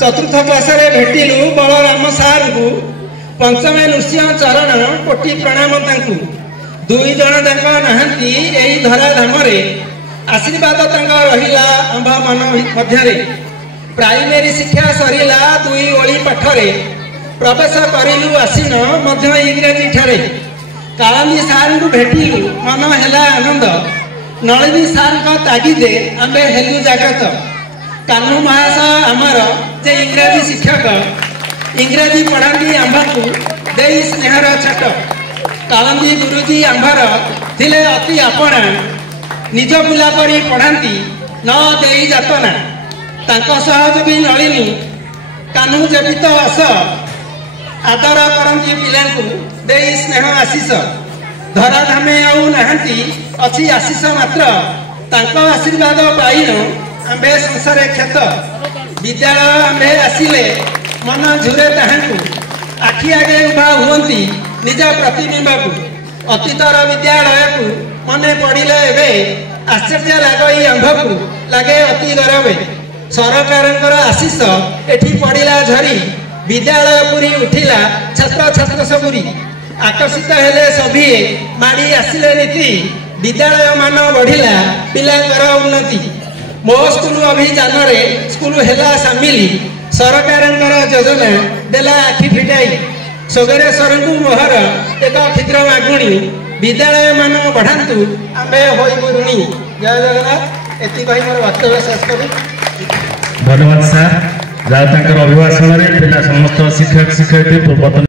चतुर्थ क्लास भेटिलु बलराम सार को पंचम नृसिंह चरण कोटि प्रणाम तांकु दुई जन जाक नहांती एही धरा धाम आशीर्वाद रहिला आंभ मन मध्य प्राइमेरी शिक्षा सरिला दुई ओली पाठरे प्रवेश करिलु आसीन मध्य इंग्रेजी ठारे कालांदी सार को भेटिलु मन हेला आनंद नलिनी सार का तागिदे आंबे हेलु जागत कान्हू महाशय आमर जे इंग्रेजी शिक्षक इंग्रेजी पढ़ाती आंबू दे स्नेहर छाट कालांदी गुरुजी आंबर थिले अति आपणा निज बुला परी पढ़ाती न दे जातना तांको सहयोगी नलिनी कान्हू जेबित अस आदर करती पिलांकु दे स्नेह आशीष धराधामे आउ नहांती अच्छी आशीष मात्र तांको आशीर्वाद पाइन आंबे संसारे क्षत विद्यालय आंबे आसिले मन झुरे ताहांकु आखि आगे उभा हुअंती निज प्रतिबिंब को अतीतर विद्यालय को मने पड़िले एबे आश्चर्य लागई आंभकु लागे अति गौरवे सरकारंकर आशीष एठी पड़िला झरी विद्यालय पुरी उठिला छात्र छात्र सबुरी आकर्षित हेले सभिए माड़ी आसिले नीति विद्यालय मान बढ़िला पिलांकर उन्नति मो स्कूल अभियान स्कूल हेला सामिल सरकारंकर योजना देला आखि फिटाई सोगरेश्वर को मोहर एक क्षुद्र मागुणी विद्यालय मान बढ़ातु आंबे होइबु ऋणी। जय जगन्नाथ। एति कहि मोर वक्तव्य शेष करू। धन्यवाद सर। जहाँ अभिभाषण में पिला समस्त शिक्षक शिक्षयित्री पूर्वतन